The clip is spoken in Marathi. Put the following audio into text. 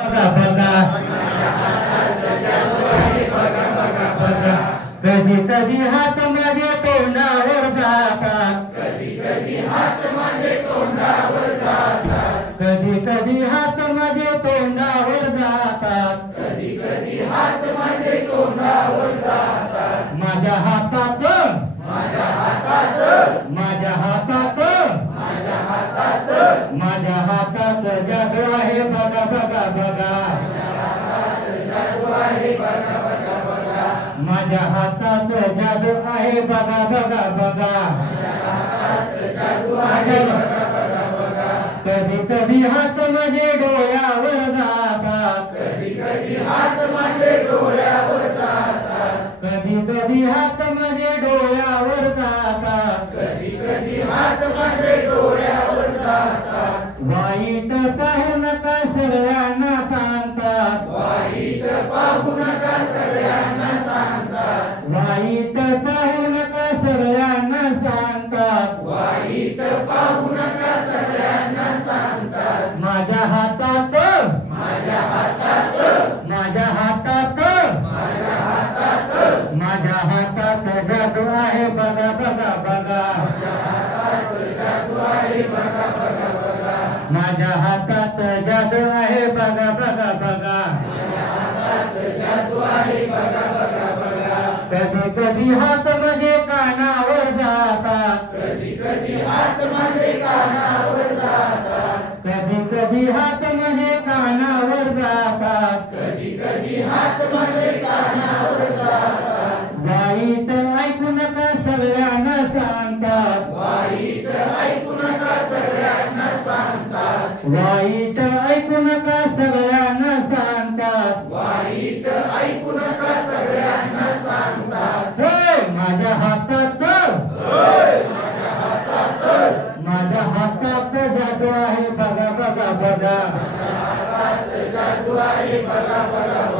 बघा बघा कधी कधी हात माझे तोंडावर जातात कधी कधी हात माझे तोंडावर जातात कधी कधी हात माझे तोंडावर जातात कधी कधी हात माझे तोंडावर जातात माझ्या हातात माझ्या हातात माझ्या हातात माझ्या हातात माझ्या हातात जादू आहे बघा बघा बघा माझ्या हातात जादू आहे बघा बघा बघा कधी कधी हात माझे डोळ्यावर जातात कधी कधी हात माझे डोळ्यावर जातात कधी कधी हात माझे डोळ्यावर जातात कधी कधी हात माझे डोळ्यावर जातात वाईट पाहू नका सगळ्यांना सांगतात वाईट पाहू नका सगळ्यांना सांगतात वाईट पाहू नका सगळ्यांना सांगतात वाईट पाहू नका सगळ्यांना सांगतात माझ्या हातात माझ्या हातात माझ्या हातात माझ्या हातात माझ्या हातात जादू आहे बघा बघा बघा माझ्या हातात जादू आहे बघा बघा बघा कधी कधी हात माझे कानावर जातात कधी कधी हात माझे कानावर जातात कधी कधी हात माझे कानावर जातात कधी कधी हात माझे कानावर जातात वाईट ऐकू नका सगळ्यांना सांगतात वाईट ऐकू नका सगळ्यांना सांगतात वाईट ऐकू नका सगळ्यांना सांगतात वाईट ऐकू नका सगळ्यांना सांगतात माझ्या हातात माझ्या हातात माझ्या हातात जादू आहे बघा बघा बघा जादू आहे बघा बघा